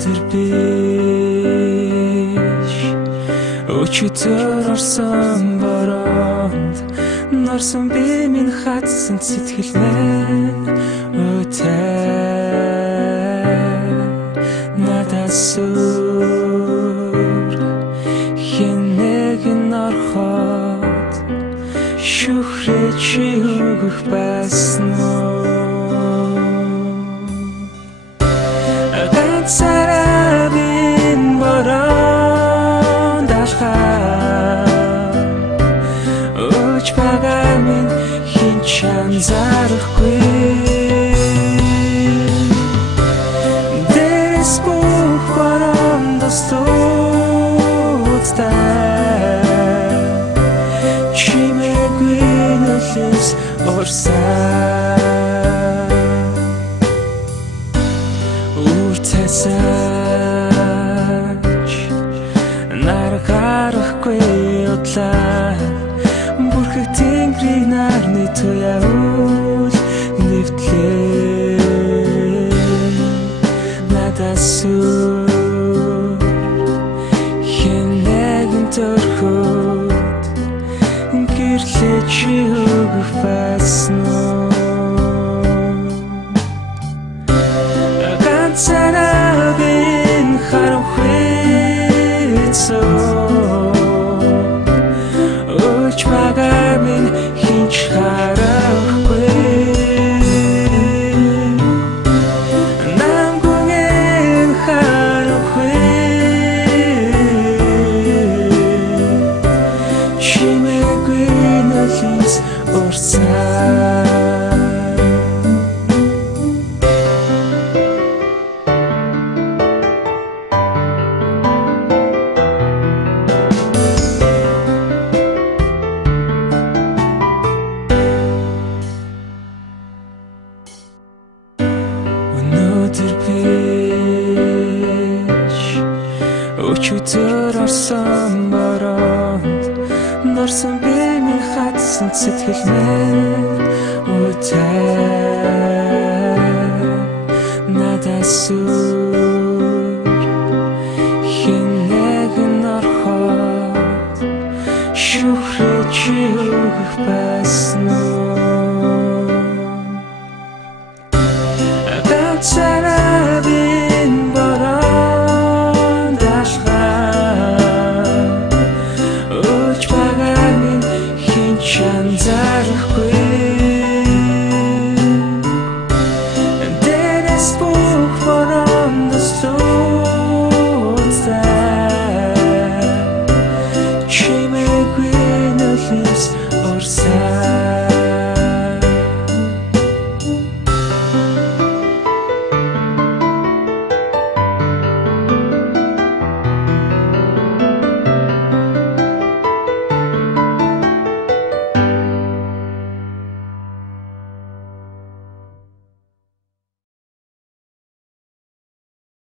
Өнөөдөр биш өчигдөр орсон бороонд норсон би минь хатсан сэтгэл минь өтөө надаас сүр хинэгэн орхот шүхрэж өгөх байсан уу ганцаараа бороонд алхаа өч байгаа минь хинч анзаарахгүй дэс бүх бороонд студтай чимээгүй нөлөөс орсаа уртасаач нар гарахгүй удлаа бүрхэг тэнгэрийг нарны туяул нэвтлээ надаас сүр хинэгэн төрхөд гэрлэж өгөх байсан уу ганцаараа би өч байгаа минь хинч харахгүй намгүйн харахгүй чимээгүй нөлөөс орсаа өнөөдөр биш өчигдөр орсон бороонд норсон би минь хатсан сэтгэл минь өтөө надаас